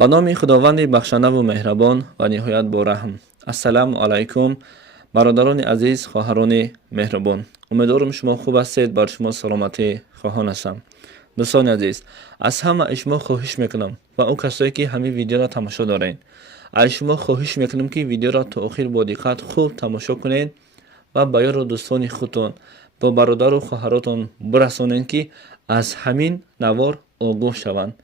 با نام خداوند بخشنده و مهربان و نهایت با رحم. السلام علیکم برادران عزیز، خواهران مهربان. امیدوارم شما خوب هستید. بر شما سلامتی خواهان هستم. دوستان عزیز، از همه شما خواهش میکنم و اون کسایی که همین ویدیو را تماشا دارین، از شما خواهش میکنم که ویدیو را تا آخر با دقت خوب تماشا کنید و با یار و دوستان خودتون، با برادر و خواهراتون برسانید که از همین نوار آگاه شوند.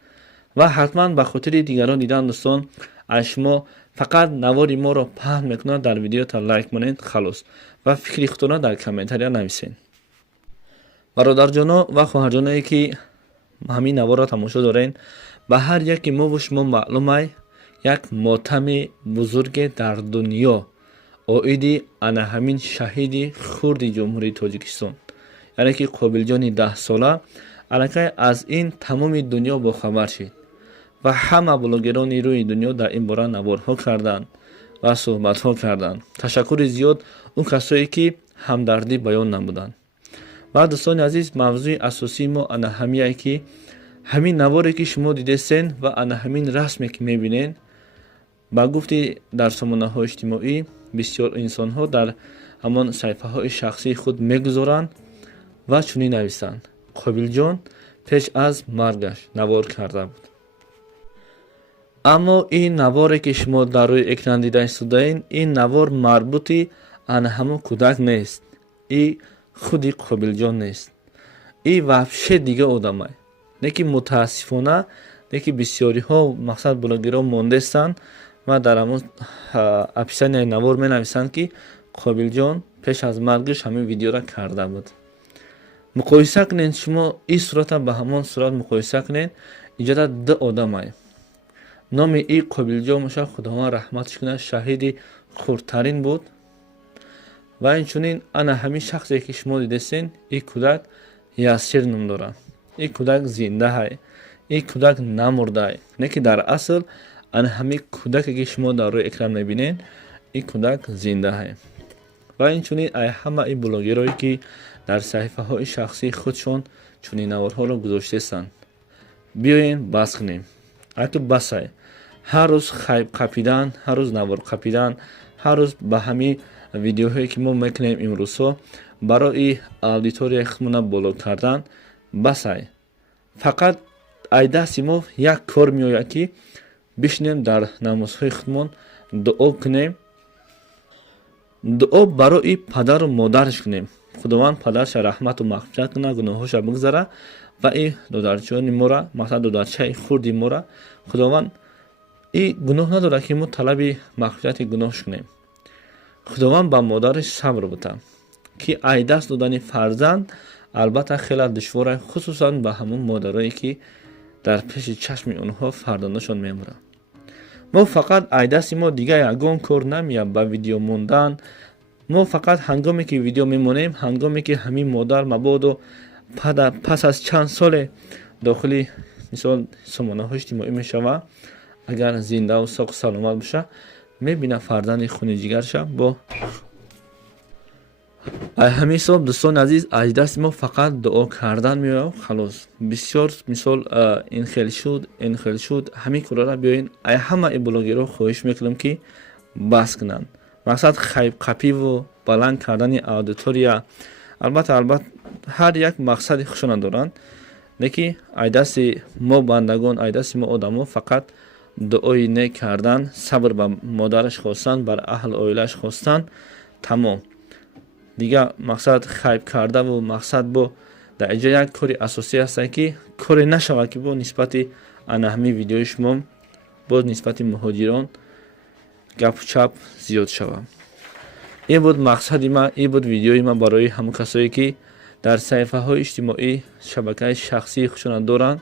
و حتما به خاطر دیگران دیدن دوستان، از شما فقط نوار ما را پهن میکنند، در ویدیو تا لایک کنید خلاص و فکری خودتون در کامنت‌ها نویسین. برادر جانا و خواهر جانایی که همین نوار را تماشا دارین، به هر یکی ما و شما معلومه یک ماتم بزرگ در دنیا اویدی انا همین شهید خرد جمهوری تاجیکستان، یعنی که قابل جان 10 ساله الکی از این تمام دنیا با خبر شد و همه بلاگران روی دنیا در این باره نوارها کردند و صحبت ها کردند. تشکر زیاد اون کسایی که همدردی بیان نمودند. و دوستان عزیز، موضوع اساسی ما انا همیه که همین نواری که شما دیدین و انا همین رسمی که میبینین، با گفتی در سامانه های اجتماعی بسیار انسان ها در همان صفحه های شخصی خود میگذارند و چنین نویسند: قابل جان پیش از مرگش نوار کرده بود. اما این نواری که شما در روی اکران دیده استودین، این نوار مربوطی ان همون کودک نیست. این خودی قابل جان نیست. این وحشه دیگه آدمه. نکی متاسفانه نکی بسیاری ها مقصد بلاگرها موندستن و در همون اپیسان نوار می نویسند که قابل جان پیش از مرگش همین ویدیو را کرده بود. مقایسه کنین شما این صورت به همان صورت مقایسه کنین، اینجا دو آدمه. نام ای قابل جان مشه خداوند رحمتش کنه، شهید خردترین بود و اینچنین انا همین شخصی که شما دیدین، این کودک یاسر نام داره. این کودک زنده های، این کودک نمرده های. نه که در اصل انا همین کودکی که شما در روی اکران میبینین، این کودک زنده های. و اینچنین همه این بلاگرایی که در صحیفه های شخصی خودشون چنین نوارها رو گذاشته‌اند، بیاین بس کنیم. تو بسه هر روز خیب قپیدن، هر روز نوار قپیدن، هر روز به همین ویدیوهایی که ما میکنیم امروزها برای اودیتوری خودمون بالا کردن بسه. فقط ایده‌سی ما یک کار میآید که بشینیم در نمازهای خودمون دعا کنیم، دعا برای پدر و مادرش کنیم. خداوند پدرش رحمت و مغفرت کنه، گناهاش بگذره و این دادرچان ما را، مثلا دادرچه خردی ما را، خداوند این گناه نداره که ما طلب مغفرت گناهش کنیم. خداوند با مادرش صبر بده که ای دست دادن فرزند البته خیلی دشواره، خصوصا به همون مادرایی که در پیش چشم اونها فرزندشون میموره. ما فقط ای دست ما دیگه یگان کار نمیاد به ویدیو موندن. ما فقط هنگامی که ویدیو میمونیم، هنگامی که همین مادر مبادا پس از چند سال داخلی مثال سامانه های اجتماعی میشوه، اگر زنده و ساق سلامت بشه، میبینه فرزند خون جگرش با همین حساب. دوستان عزیز، از دست ما فقط دعا کردن میاد خلاص. بسیار مثال این خیلی شد همین کارا را بیاین همه ای بلاگرها خواهش میکنم که بس کنن. مقصد خیب قپی و بلند کردن اودیتوریا، البته هر یک مقصد خودشون دارن. نکی ایدست ما بندگان، ایدست ما آدما فقط دعای نیک کردن، صبر به مادرش خواستن، بر اهل عائلش خواستن، تمام دیگه. مقصد خیب کرده و مقصد با در اینجا یک کاری اساسی هست که کاری نشود که با نسبت انهمی ویدیوی شما با نسبت مهاجران گپ چپ زیاد شود. این بود مقصد ما، این بود ویدیوی ما برای همون کسایی که در صفحه های اجتماعی شبکه شخصی خودشون دارن.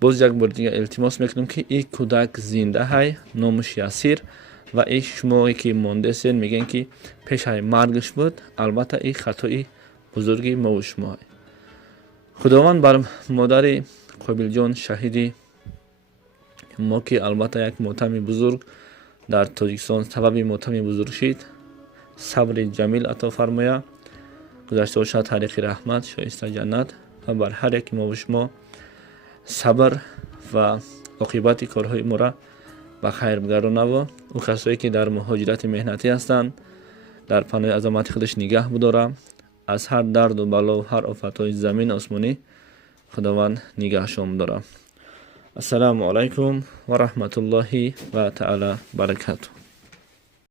باز یک بار دیگه التماس میکنم که این کودک زنده های، نامش یاسر و این شما که مانده سین میگن که پیش های مرگش بود. البته این خطای بزرگی ما و شما های. خداوند بر مادر قابل جان شهیدی ما که البته یک ماتم بزرگ در تاجیکستان سبب ماتم بزرگ شد، صبر جمیل عطا فرماید، گذشته باشد طریق رحمت، شایسته جنت و بر هر یک ما و شما صبر و عاقبت کارهای ما را به خیر بگردانه و او کسایی که در مهاجرت مهنتی هستند در پناه عظمت خودش نگه بداره. از هر درد و بلا و هر آفتهای زمین آسمانی خداوند نگهشان داره. السلام علیکم و رحمت الله و تعالی برکاته.